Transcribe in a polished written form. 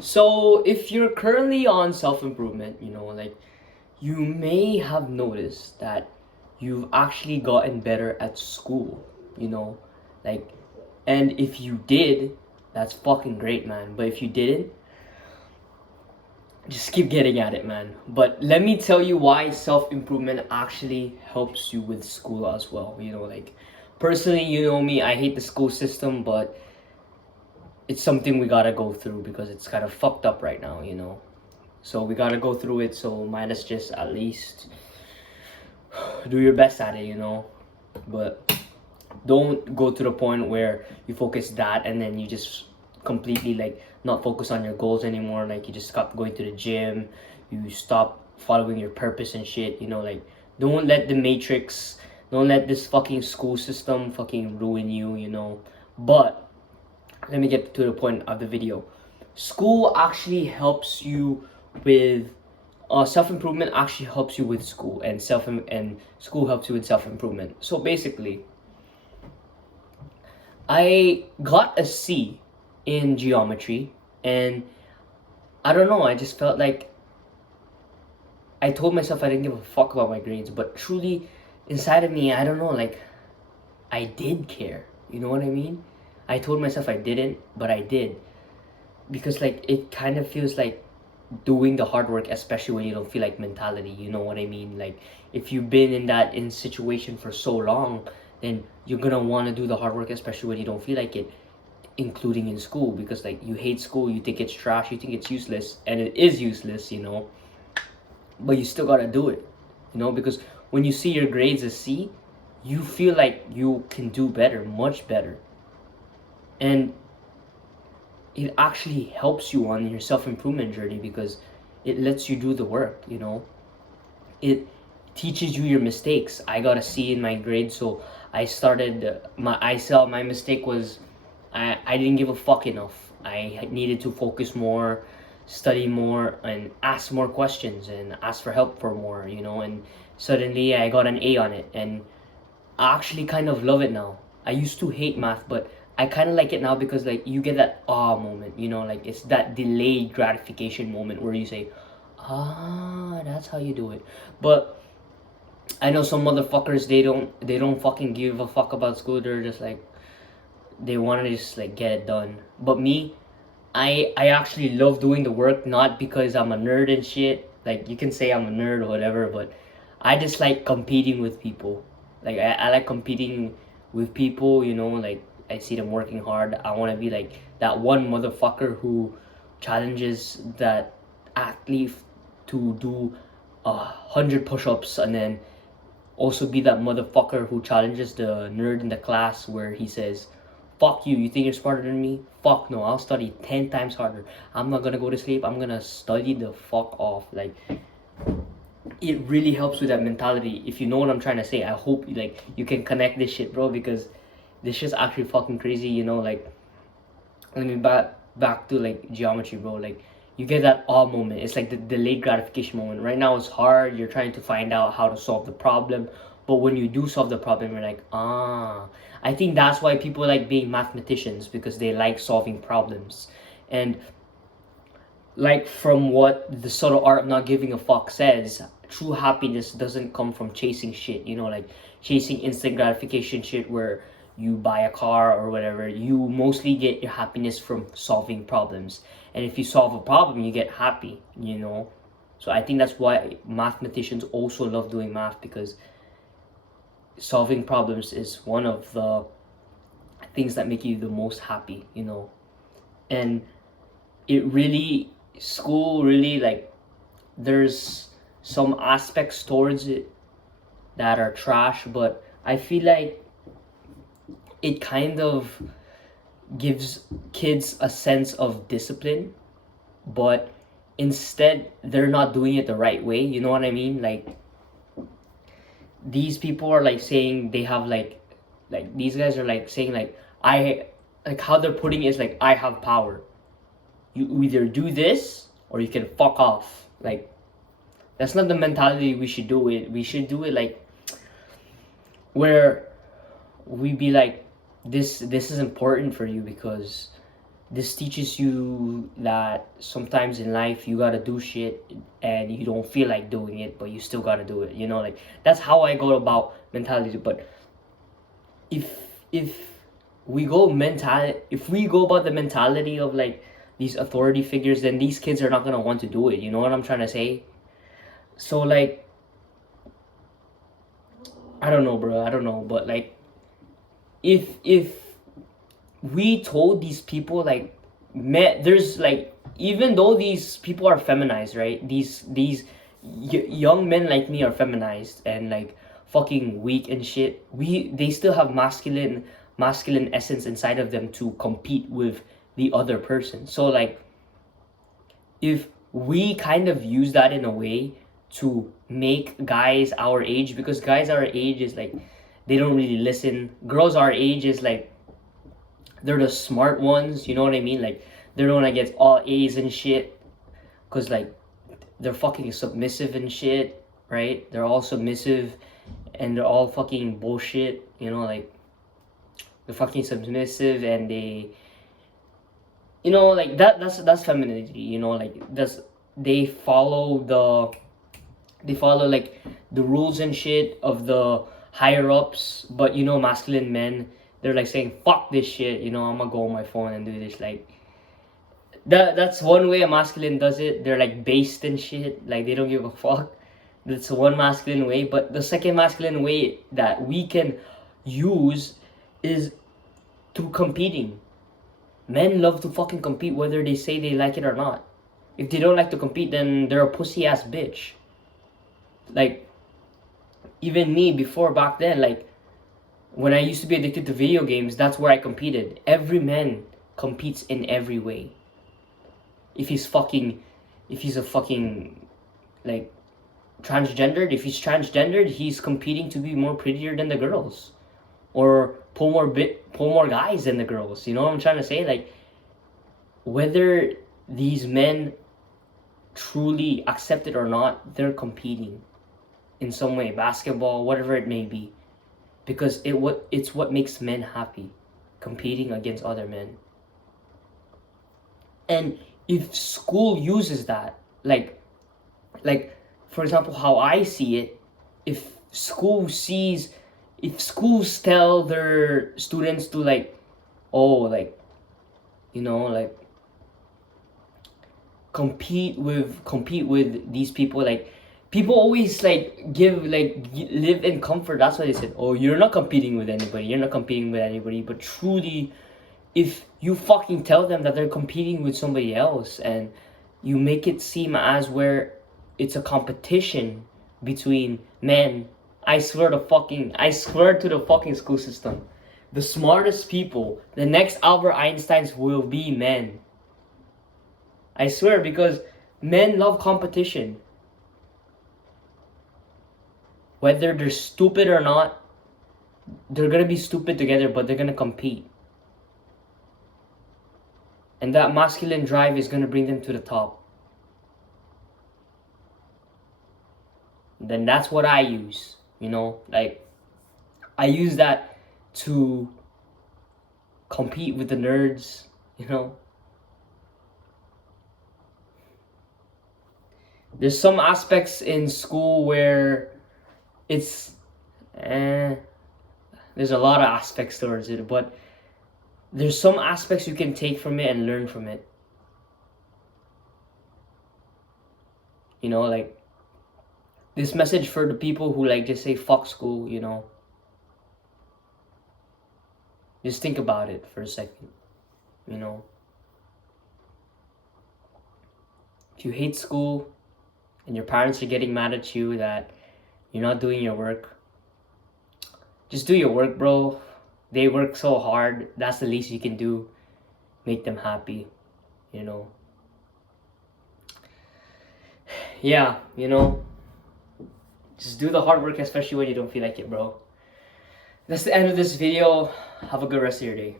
So, if you're currently on self improvement, you may have noticed that you've actually gotten better at school, you know, like, and if you did, that's fucking great, man. But if you didn't, just keep getting at it, man. But let me tell you why self improvement actually helps you with school as well. Personally, you know me, I hate the school system, but it's something we gotta go through because it's kind of fucked up right now. So we gotta go through it. So might as just at least do your best at it. But don't go to the point where you focus that and then you just completely like not focus on your goals anymore. Like you just stop going to the gym, you stop following your purpose and shit. Like don't let the matrix, don't let this fucking school system fucking ruin you. But let me get to the point of the video. School actually helps you with self improvement. Actually helps you with school, and school helps you with self improvement. So basically, I got a C in geometry, and I don't know. I just felt like I told myself I didn't give a fuck about my grades, but truly, inside of me, I don't know. Like I did care. You know what I mean? I told myself I didn't, but I did because like it kind of feels like doing the hard work, especially when you don't feel like mentality. You know what I mean? Like if you've been in situation for so long, then you're gonna want to do the hard work, especially when you don't feel like it, including in school, because like you hate school, you think it's trash, you think it's useless, and it is useless. But you still gotta do it, because when you see your grades as C, you feel like you can do better, much better, and it actually helps you on your self-improvement journey because it lets you do the work. It teaches you your mistakes. I got a C in my grade, so I started my mistake was I didn't give a fuck enough. I needed to focus more, study more, and ask more questions and ask for help for more. And suddenly I got an A on it, and I actually kind of love it now. I used to hate math, but I kind of like it now because like you get that moment. Like it's that delayed gratification moment where you say, that's how you do it. But I know some motherfuckers, they don't fucking give a fuck about school. They're just like they want to just like get it done. But me, I actually love doing the work, not because I'm a nerd and shit. Like you can say I'm a nerd or whatever, but I just like competing with people. Like I like competing with people. Like I see them working hard. I want to be like that one motherfucker who challenges that athlete to do 100 push-ups, and then also be that motherfucker who challenges the nerd in the class where he says, fuck you, you think you're smarter than me? Fuck no, I'll study 10 times harder. I'm not gonna go to sleep, I'm gonna study the fuck off. Like, it really helps with that mentality. If you know what I'm trying to say, I hope like you can connect this shit, bro, because this shit's actually fucking crazy. Like, let me back to like geometry, bro. Like you get that awe moment. It's like the delayed gratification moment. Right now it's hard. You're trying to find out how to solve the problem, but when you do solve the problem, you're like, I think that's why people like being mathematicians, because they like solving problems. And like from what the subtle art of not giving a fuck says, true happiness doesn't come from chasing shit. Like chasing instant gratification shit where you buy a car or whatever. You mostly get your happiness from solving problems. And if you solve a problem, you get happy. So I think that's why mathematicians also love doing math, because solving problems is one of the things that make you the most happy. And it really, school really, like, there's some aspects towards it that are trash, but I feel like it kind of gives kids a sense of discipline, but instead they're not doing it the right way. You know what I mean? Like these people are like saying they have like these guys are like saying like I like how they're putting it is like I have power. You either do this or you can fuck off. Like that's not the mentality we should do it. We should do it like where we be like this is important for you because this teaches you that sometimes in life you gotta do shit and you don't feel like doing it, but you still gotta do it. You know, like that's how I go about mentality. But if if if we go about the mentality of like these authority figures, then these kids are not gonna want to do it. You know what I'm trying to say? So like, I don't know, bro. I don't know, but like, if we told these people like, there's like, even though these people are feminized, right? These young men like me are feminized and like fucking weak and shit. They still have masculine essence inside of them to compete with the other person. So like, if we kind of use that in a way to make guys our age, because guys our age is like, they don't really listen. Girls our age is like, they're the smart ones, you know what I mean? Like, they're the one that gets all A's and shit, because like, they're fucking submissive and shit, right? They're all submissive and they're all fucking bullshit, you know, like, they're fucking submissive and they, you know, like that's femininity, you know, like they follow like the rules and shit of the higher ups. But you know, masculine men, they're like saying fuck this shit, you know, I'm gonna go on my phone and do this. Like, that's one way a masculine does it. They're like based and shit, like they don't give a fuck. That's one masculine way. But the second masculine way that we can use is through competing. Men love to fucking compete whether they say they like it or not. If they don't like to compete, then they're a pussy ass bitch. Like, even me before, back then, like, when I used to be addicted to video games, that's where I competed. Every man competes in every way. If he's a fucking, like, transgendered, if he's transgendered, he's competing to be more prettier than the girls. Or pull more guys than the girls. You know what I'm trying to say? Like, whether these men truly accept it or not, they're competing in some way, basketball, whatever it may be, because it's what makes men happy, competing against other men. And if school uses that, like for example, how I see it, if schools tell their students to like, oh, like, you know, like, compete with these people, like, people always like live in comfort. That's why they said, oh, you're not competing with anybody. But truly, if you fucking tell them that they're competing with somebody else and you make it seem as where it's a competition between men, I swear to the fucking school system, the smartest people, the next Albert Einsteins will be men. I swear, because men love competition. Whether they're stupid or not, they're gonna be stupid together, but they're gonna compete. And that masculine drive is gonna bring them to the top. Then that's what I use, you know? Like, I use that to compete with the nerds, you know? There's some aspects in school where it's there's a lot of aspects towards it, but there's some aspects you can take from it and learn from it. You know, like, this message for the people who like just say fuck school, you know. Just think about it for a second, you know. If you hate school and your parents are getting mad at you that you're not doing your work, just do your work, bro. They work so hard. That's the least you can do. Make them happy, you know. Yeah, you know. Just do the hard work, especially when you don't feel like it, bro. That's the end of this video. Have a good rest of your day.